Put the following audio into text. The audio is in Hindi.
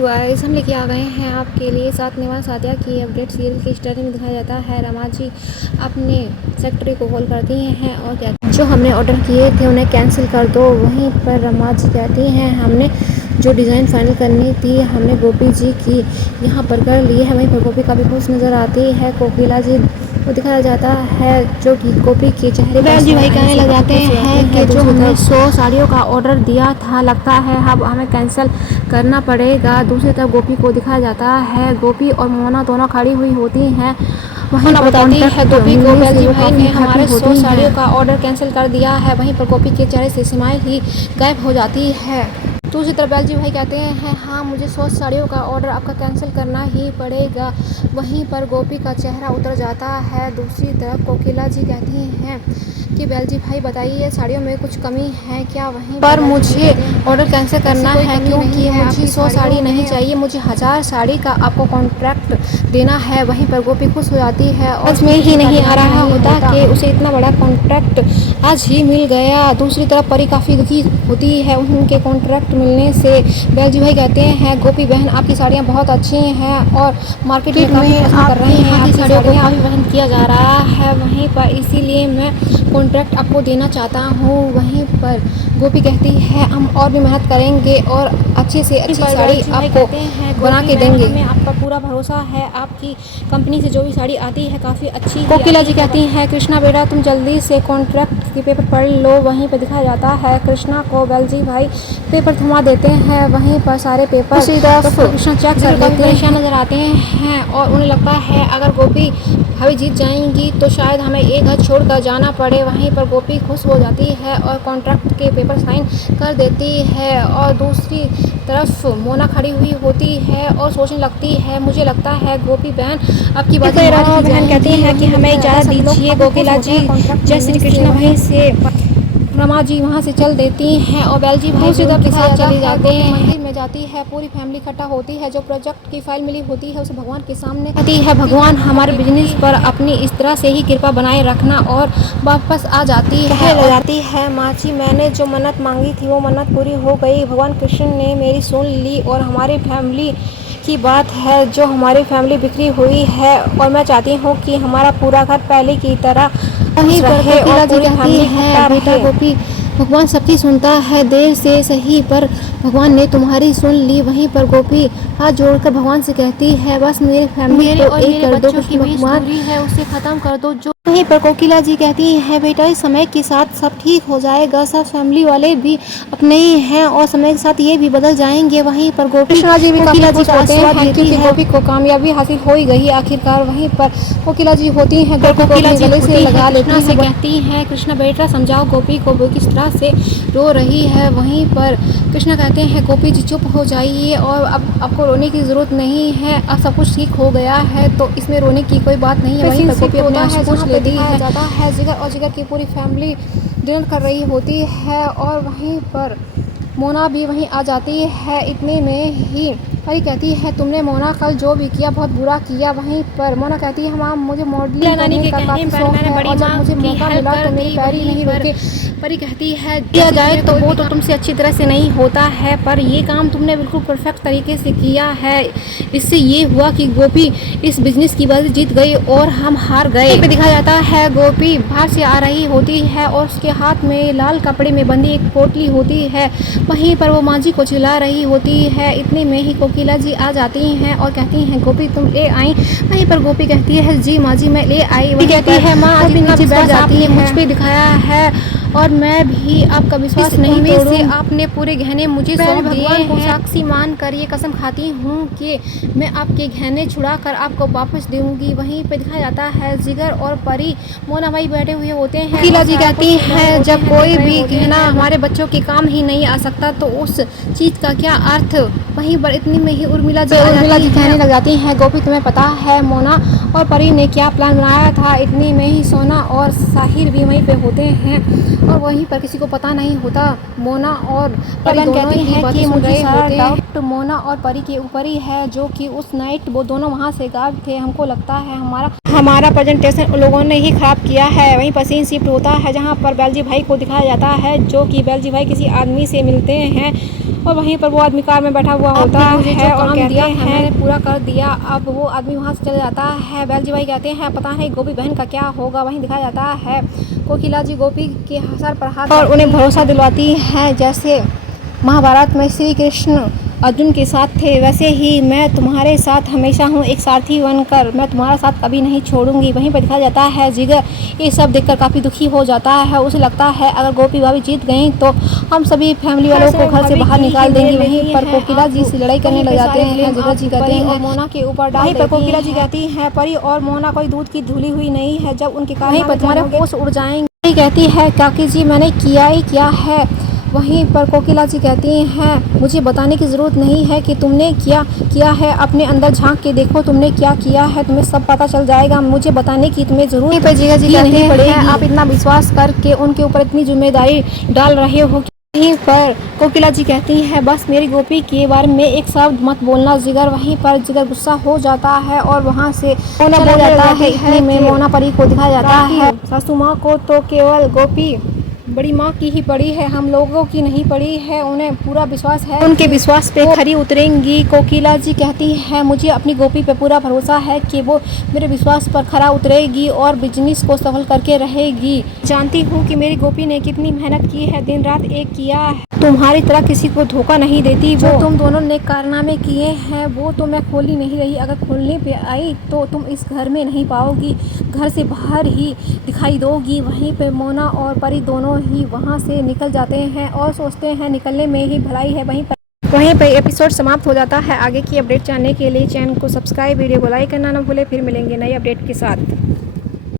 गाइस, हम लेके आ गए हैं आपके लिए साथ निवास सादिया की अपडेट। सीरियल की स्टोरी में दिखाया जाता है रमा जी अपने सेक्रेटरी को कॉल करती हैं और कहती हैं जो हमने ऑर्डर किए थे उन्हें कैंसिल कर दो। वहीं पर रमा जी कहती हैं हमने जो डिज़ाइन फाइनल करनी थी हमने गोपी जी की यहाँ पर कर ली है। वहीं पर गोपी काफ़ी खुश नज़र आती है। कोकिला जी को दिखाया जाता है जो कि गोपी के चेहरे पर जी भाई कहने लग जाते हैं कि जो हमने 100 साड़ियों का ऑर्डर दिया था लगता है अब हमें कैंसिल करना पड़ेगा। दूसरी तरफ गोपी को दिखाया जाता है गोपी और मोना दोनों खड़ी हुई होती हैं। वहीं पर बताती है गोपी को बेलजी भाई ने हमारे 100 साड़ियों का ऑर्डर कैंसिल कर दिया है। वहीं पर गोपी के चेहरे से स्माइल ही गायब हो जाती है। दूसरी तरफ बेलजी भाई कहते हैं हाँ मुझे 100 साड़ियों का ऑर्डर आपका कैंसिल करना ही पड़ेगा। वहीं पर गोपी का चेहरा उतर जाता है। दूसरी तरफ कोकिला जी कहती हैं कि बेलजी भाई बताइए साड़ियों में कुछ कमी है क्या। वहीं पर मुझे ऑर्डर कैंसिल करना है क्योंकि मुझे 100 साड़ी नहीं चाहिए, मुझे 1000 साड़ी का आपको कॉन्ट्रैक्ट देना है। वहीं पर गोपी खुश हो जाती है और उसमें ही नहीं आ रहा होता कि उसे इतना बड़ा कॉन्ट्रैक्ट आज ही मिल गया। दूसरी तरफ परी काफ़ी दुखी होती है उनके कॉन्ट्रैक्ट मिलने से। बेलजी भाई कहते हैं गोपी बहन आपकी साड़ियाँ बहुत अच्छी हैं और मार्केट में काफ़ी पसंद कर रहे हैं, आपकी साड़ियों को काफ़ी पसंद किया जा रहा है। वहीं पर इसीलिए मैं कॉन्ट्रैक्ट आपको देना चाहता हूँ। वहीं पर गोपी कहती है हम और भी मेहनत करेंगे और अच्छी से अच्छी साड़ी आपको बना के देंगे। हमें आपका पूरा भरोसा है, आपकी कंपनी से जो भी साड़ी आती है काफ़ी अच्छी। कोकिला जी कहती हैं कृष्णा बेटा तुम जल्दी से कॉन्ट्रैक्ट के पेपर पढ़ लो। वहीं पर दिखाया जाता है कृष्णा को बेलजी भाई पेपर थमा देते हैं। वहीं पर सारे पेपर कृष्णा चेक कर लेते हैं, नजर आते हैं और उन्हें लगता है अगर गोपी भाभी जीत जाएंगी तो शायद हमें एक घर छोड़कर जाना पड़े। वहीं पर गोपी खुश हो जाती है और कॉन्ट्रैक्ट के पेपर साइन कर देती है। और दूसरी तरफ मोना खड़ी हुई होती है और सोचने लगती है मुझे लगता है गोपी बहन अब की बहन कहती है कि हमें इजाज़त दीजिए। कोकिला जी जय श्री कृष्ण भाई से रमा जी वहाँ से चल देती हैं और बेलजी भाई दूसरी तरफ के साथ चले जाते हैं। मंदिर में जाती है, पूरी फैमिली इकट्ठा होती है। जो प्रोजेक्ट की फाइल मिली होती है उसे भगवान के सामने कहती है भगवान हमारे बिजनेस पर अपनी इस तरह से ही कृपा बनाए रखना और वापस आ जाती है माँ जी मैंने जो मन्नत मांगी थी वो मन्नत पूरी हो गई। भगवान कृष्ण ने मेरी सुन ली और हमारी फैमिली की बात है जो हमारी फैमिली बिखरी हुई है और मैं चाहती हूँ कि हमारा पूरा घर पहले की तरह वहीं पर कोकिला जी कहती है बेटा गोपी भगवान सबकी सुनता है, देर से सही पर भगवान ने तुम्हारी सुन ली। वहीं पर गोपी हाथ जोड़कर भगवान से कहती है बस मेरे फैमिली को एक कर दो, भगवान है उसे खत्म कर दो। जो वहीं पर कोकिला जी कहती है बेटा इस समय के साथ सब ठीक हो जाएगा, सब फैमिली वाले भी अपने ही हैं और समय के साथ ये भी बदल जाएंगे। वहीं पर कोकिला जी भी कोकिला जी को आशीर्वाद देती है, गोपी को कामयाबी हासिल हो ही गई आखिरकार। वहीं पर कोकिला जी होती हैं गोपी को अपने गले से लगा लेती हैं, कहती हैं कृष्णा बेटा समझाओ गोपी को वो किस तरह से रो रही है। वहीं पर कृष्णा कहते हैं गोपी जी चुप हो जाइए और अब आपको रोने की ज़रूरत नहीं है, अब सब कुछ ठीक हो गया है तो इसमें रोने की कोई बात नहीं है। वहीं पर गोपी अपने आंसू पोंछ लेती है। जाता है जिगर और जिगर की पूरी फैमिली डिनर कर रही होती है और वहीं पर मोना भी वहीं आ जाती है। इतने में ही परी कहती है तुमने मोना कल जो भी किया बहुत बुरा किया। वहीं पर मोना कहती है माँ मुझे मॉडलिंग करने का काफ़ी शौक है और जब मुझे मौका मिला तो मेरे पैर ही नहीं रुके। परी कहती है किया जाए तो वो तो तुमसे अच्छी तरह से नहीं होता है पर ये काम तुमने बिल्कुल परफेक्ट तरीके से किया है। इससे ये हुआ कि गोपी इस बिजनेस की बाजी जीत गई और हम हार गए। पे दिखाया जाता है गोपी बाहर से आ रही होती है और उसके हाथ में लाल कपड़े में बंधी एक पोटली होती है। वहीं पर वो माँ जी को चिल्ला रही होती है। इतने में ही कोकिला जी आ जाती हैं और कहती हैं गोपी तुम ले आई। वहीं पर गोपी कहती है जी माँ जी मैं ले आई। वहीं कहती है माँ आज नीचे बैठ जाती है मुझ पे दिखाया है और मैं भी आपका विश्वास नहीं तोड़ूंगी। आपने पूरे गहने मुझे सौंप दिए हैं, भगवान को साक्षी मान कर ये कसम खाती हूँ कि मैं आपके गहने छुड़ा कर आपको वापस दूंगी। वहीं पे दिखाया जाता है जिगर और परी मोना भाई बैठे हुए होते हैं। कोकिला जी कहती है जब कोई भी गहना हमारे बच्चों के काम ही नहीं आ सकता तो उस चीज़ का क्या अर्थ। वहीं पर इतनी में ही उर्मिला जी कहने लग जाती हैं गोपी तुम्हें पता है मोना और परी ने क्या प्लान बनाया था। इतनी में ही सोना और साहिर भी वहीं पे होते हैं और वहीं पर किसी को पता नहीं होता। मोना और परी दोनों ही बातें सुन रहे होते हैं। मोना और परी के ऊपर ही है जो कि उस नाइट वो दोनों वहाँ से गायब थे। हमको लगता है हमारा हमारा प्रेजेंटेशन उन लोगों ने ही ख़राब किया है। वहीं पर सीन शिफ्ट होता है जहां पर बेलजी भाई को दिखाया जाता है, जो कि बेलजी भाई किसी आदमी से मिलते हैं और वहीं पर वो आदमी कार में बैठा हुआ होता है और कहते हैं मैंने पूरा कर दिया। अब वो आदमी वहाँ से चला जाता है। बेलजी भाई कहते हैं पता नहीं गोपी बहन का क्या होगा। वहीं दिखाया जाता है कोकिला जी गोपी के सर पर हाथ और उन्हें भरोसा दिलवाती है जैसे महाभारत में श्री कृष्ण अर्जुन के साथ थे, वैसे ही मैं तुम्हारे साथ हमेशा हूँ, एक सारथी बनकर मैं तुम्हारा साथ कभी नहीं छोड़ूंगी। वहीं पर दिखाया जाता है जिगर ये सब देखकर काफ़ी दुखी हो जाता है। उसे लगता है अगर गोपी भाभी जीत गई तो हम सभी फैमिली वालों को घर से बाहर निकाल देंगी। वहीं पर कोकिला जी से लड़ाई करने लग जाते हैं। जिगर जी कहते हैं मोना के ऊपर डाल पर कोकिला जी कहती हैं परी और मोना कोई दूध की धुली हुई नहीं है, जब उनके कारण पर तुम्हारे होश उड़ जाएंगे। कहती है काकी जी मैंने किया ही क्या है। वहीं पर कोकिला जी कहती हैं मुझे बताने की ज़रूरत नहीं है कि तुमने क्या किया है, अपने अंदर झांक के देखो तुमने क्या किया है, तुम्हें सब पता चल जाएगा, मुझे बताने की तुम्हें ज़रूरत नहीं पड़ेगी। आप इतना विश्वास करके उनके ऊपर इतनी जिम्मेदारी डाल रहे हो। वहीं पर कोकिला जी कहती हैं बस मेरी गोपी के बारे में एक शब्द मत बोलना जिगर। वहीं पर जिगर गुस्सा हो जाता है और वहाँ से मोना बोल जाता है। इतने में मोना परी को दिखाया जाता है सासू माँ को तो केवल गोपी बड़ी माँ की ही पड़ी है, हम लोगों की नहीं पड़ी है। उन्हें पूरा विश्वास है, उनके विश्वास पे खरी उतरेंगी। कोकिला जी कहती है मुझे अपनी गोपी पे पूरा भरोसा है कि वो मेरे विश्वास पर खरा उतरेगी और बिजनेस को सफल करके रहेगी। जानती हूँ कि मेरी गोपी ने कितनी मेहनत की है, दिन रात एक किया है, तुम्हारी तरह किसी को धोखा नहीं देती। जो तुम दोनों ने कारनामे किए हैं वो तो मैं खोल ही नहीं रही, अगर खोलने पे आई तो तुम इस घर में नहीं पाओगी, घर से बाहर ही दिखाई दोगी। वहीं पे मोना और परी दोनों ही वहां से निकल जाते हैं और सोचते हैं निकलने में ही भलाई है। वहीं पर एपिसोड समाप्त हो जाता है। आगे की अपडेट जानने के लिए चैनल को सब्सक्राइब, वीडियो को लाइक करना ना भूले। फिर मिलेंगे नई अपडेट के साथ।